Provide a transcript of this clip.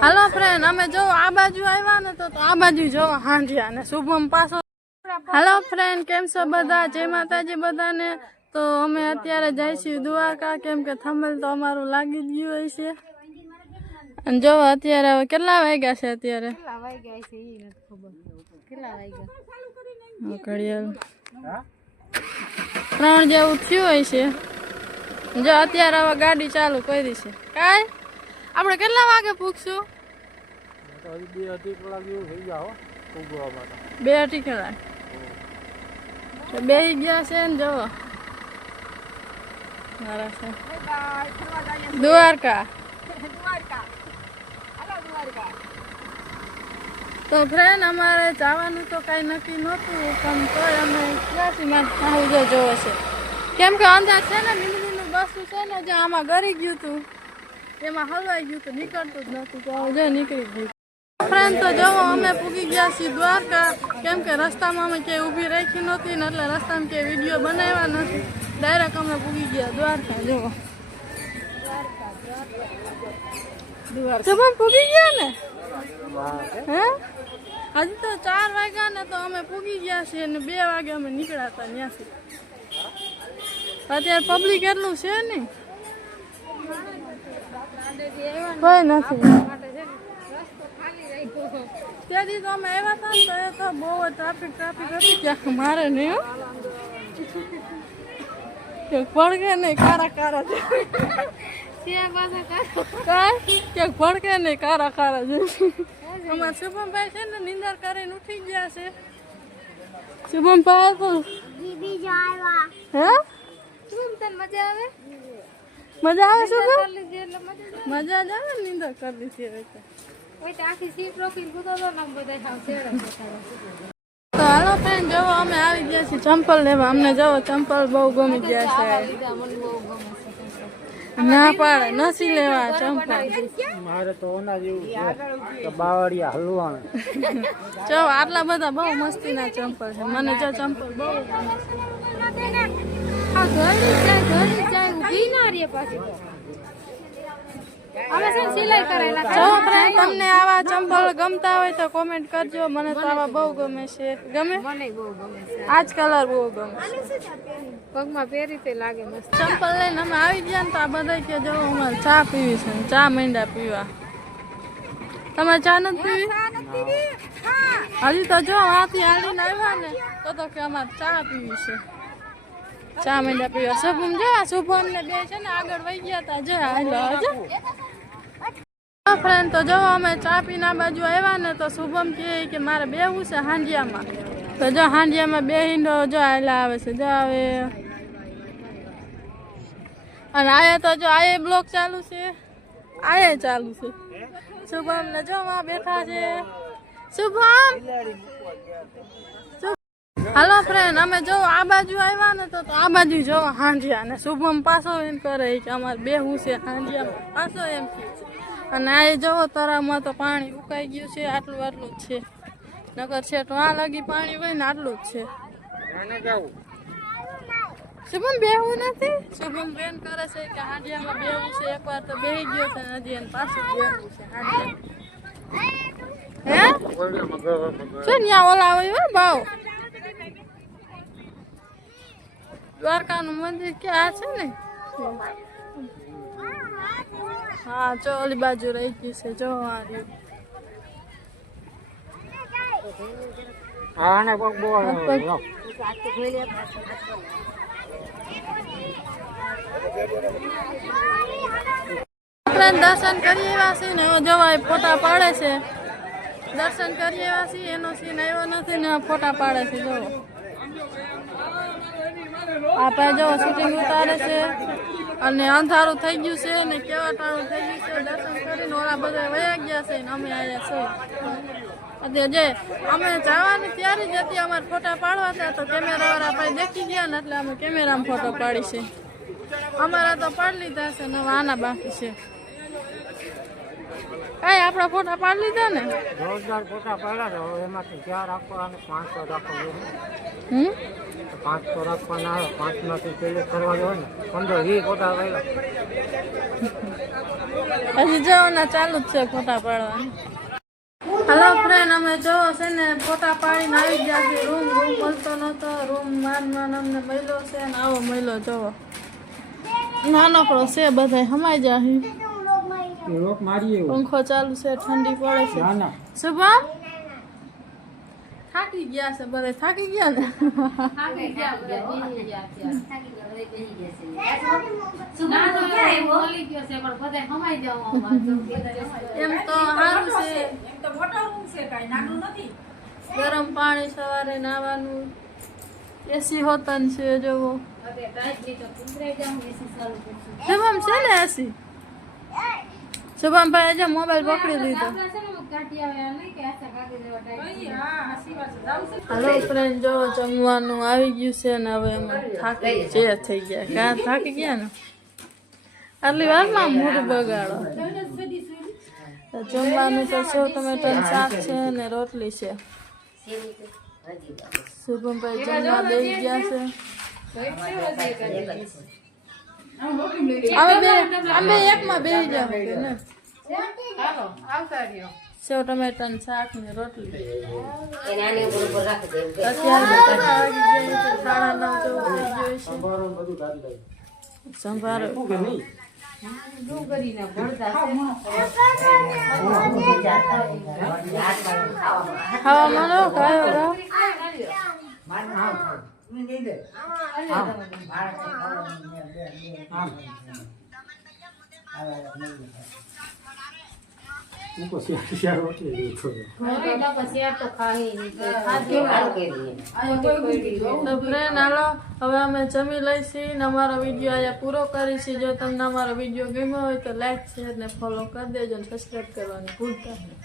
હાલો friend, અમે જો આ બાજુ આવ્યા ને તો આ બાજુ જો હાંડિયા ને શુભમ પાછો. હાલો ફ્રેન્ડ, કેમ છો બધા? જય માતાજી બધાને. તો અમે અત્યારે જઈશું દ્વારકા, કેમ કે થંબેલ તો અમારું લાગી જ ગયું હોય છે. અને જો અત્યારે હવે કેટલા વાગ્યા છે? અત્યારે ઘડિયાળ 3 જેવું થયું હોય છે. જો અત્યારે હવે ગાડી ચાલુ કરી છે. કાંઈ આપણે કેટલા વાગે પૂછશું? 2 કલાક બેસી ગયા છે ને. જો દ્વારકા તો ફ્રેન્ડ અમારે જવાનું તો કઈ નક્કી નહોતું, પણ તોય અમે ક્યાંથી જોવે છે, કેમ કે અંદાજ છે ને મીંદડીનું બસું છે ને જે આમાં ગરી ગયું હતું, એમાં હલવાઈ ગયું હતું, નીકળતું જ નતું. તો જો નીકળી ગયું. ફ્રેન્ડ તો જો અમે પૂગી ગયા છીએ દ્વારકા, કેમ કે રસ્તામાં અમે ક્યાંય ઊભી રાખી નહોતી ને એટલે રસ્તામાં ક્યાંય વિડીયો બનાવ્યા નથી. ડાયરેક્ટ અમે પૂગી ગયા દ્વારકા. જો તમે પૂગી ગયા ને? હે, હજી તો 4 વાગ્યા ને તો અમે પૂગી ગયા છીએ ને 2 વાગે અમે નીકળ્યા હતા ત્યાંથી. અત્યારે પબ્લિક એટલું છે ને કોઈ નથી. ત્યાંથી તો અમે આવ્યા હતા ને તો એ તો બહુ ટ્રાફિક હતી ત્યાં. મારે નહીં પડકે નહીં, કારા ક્યાંક ભડકે નહીં, કારા અમારા શુભમભાઈ છે ને નિંદર કરીને ઉઠી ગયા છે. શુભમભાઈ તો હે મજા આવે શુભમ? મજા જ આવે ને, નિંદર કરી દીધી. તો હાલો ફ્રેન્ડ, જો અમે આવી ગયા છીએ ચંપલ લેવા. અમને જો ચંપલ બહુ ગમી ગયા છે. ના પાડે નથી લેવા ચંપલ. મારે તો ઓના જેવું છે બાવળિયા હલવાનું. જો આટલા બધા બહુ મસ્તીના ચંપલ છે. મને જો ચંપલ બહુ તમને આવા ચંપલ ગમતા હોય તો કોમેન્ટ કરજો. મને તો આવા બહુ ગમે છે. ગમે? આજ કલર બહુ ગમે. પગમાં પહેરી તે લાગે મસ્ત. ચંપલ લઈને અમે આવી ગયા ને તો આ બધા કે જો અમારે ચા પીવી છે. ચા માંડ્યા પીવા. તમે ચા નથી પીવી? હજી તો જો આથી હાલીને આવ્યા ને તો કે અમારે ચા પીવી છે. ચા માંડ્યા પીવા. શુભમ જો શુભમ ને બે છે ને આગળ વહી ગયા હતા. જો હાલો ફ્રેન્ડ, તો જો અમે ચા પીને આ બાજુ આવ્યા ને તો શુભમ કે મારે બેવું છે હાંડિયામાં. તો જો હાંડિયામાં બેહીને જો આયલા આવે છે. જો આવે અને આયા તો જો આયે બ્લોક ચાલુ છે, આયે ચાલુ છે. શુભમ ને જો માં બેઠા છે. શુભમ હાલો ફ્રેન્ડ, અમે જો આ બાજુ આવ્યા ને તો આ બાજુ જો હાંડિયા ને શુભમ પાછો એમ કરે કે અમારે બેહું છે હાંડિયામાં. પાછો એમ કે અને આ જોવો તરામાં તો પાણી ઉકાઈ ગયું છે. આટલું જ છે. નકર છે તો આ લગી પાણી હોય ને આટલું જ છે. શુભમ બેહવું નથી. શુભમ બેન કરે છે કે હાંડિયામાં બેહવું છે. એકવાર તો બેહી ગયો છે હજી એને પાછું બેહવું છે હાંડિયા. હે શું ન્યા ઓલા હોય ભાવ? દ્વારકાનું મંદિર ક્યાં છે ને? હા, જો ઓલી બાજુ રહી ગયું છે. જો દર્શન કરી આવ્યા છીએ ને જવાય ફોટા પાડે છે. દર્શન કરી આવ્યા છીએ એનો સીન આવ્યો નથી ને ફોટા પાડે છે. જો આપણે જો શૂટિંગ ઉતારે છે અને અંધારું થઈ ગયું છે ને કેવા ટાણું થઈ ગયું છે. દર્શન કરીને ઓલા બધા વયા ગયા છે ને અમે આવ્યા છો. અત્યારે જે અમે જવાની ત્યારે જ હતી, અમારે ફોટા પાડવા હતા તો કેમેરાવાળા ભાઈ દેખી ગયા ને એટલે અમે કેમેરામાં ફોટો પાડી છે. અમારા તો પાડી લીધા છે ને આના બાકી છે. કઈ આપણા ફોટા પાડી લીધા ને? જોરદાર ફોટા પાડ્યા છે. એમાંથી 4 રાખો અને 500 રાખો. 5 તો રાખવાના આવે 5 માંથી સિલેક્ટ કરવા હોય ને 15-20 ફોટા પાડ્યા. હજી જવાના ચાલુ જ છે ફોટા પાડવા. હલો ફ્રેન્ડ, અમે જો છે ને ફોટા પાડીને આવી ગયા છે. રૂમ મળતો નતો. રૂમ માનમાં અમને મળ્યો છે ને આવો મળ્યો જોવો. નાનકડો છે, બધા હમાઈ જાય. લોક મારીએ પંખો ચાલુ છે, ઠંડી પડે છે. ના ના શુભમ થાકી ગયા છે, બધા થાકી ગયા ને. એમ તો સારું છે, ગરમ પાણી સવારે નાવાનું, એસી હોતન છે જોવો. શુભમ છે ને એસી? શુભમ ભાઈ આજે મોબાઈલ પકડી લીધો. હાલો ફ્રેન્ડ, જો જમવાનું આવી ગયું છે ને હવે અમે થાકી જે થઈ ગયા. ક્યાં થાકી ગયા ને આટલી વારમાં મોઢું બગાડો. તો જમવાનું તો સેવ ટમેટાનું શાક છે ને રોટલી છે. શુભમભાઈ જમવા બેસી ગયા છે. અમે એકમાં બેસી જાવ ને. સેવ ટમેટાનું શાક ને રોટલી. અત્યારે સાડા 9 જેવું થઈ ગયું છે. સંભારો ખાવા માંડો ખાયો તો ફ્રેન્ડ હાલો હવે અમે જમી લઈશું ને અમારો વિડીયો અહીંયા પૂરો કરીશું. જો તમને અમારો વિડીયો ગમ્યો હોય તો લાઈક શેર ને ફોલો કરી દેજો ને સબસ્ક્રાઈબ કરવાનું ભૂલતા નહીં.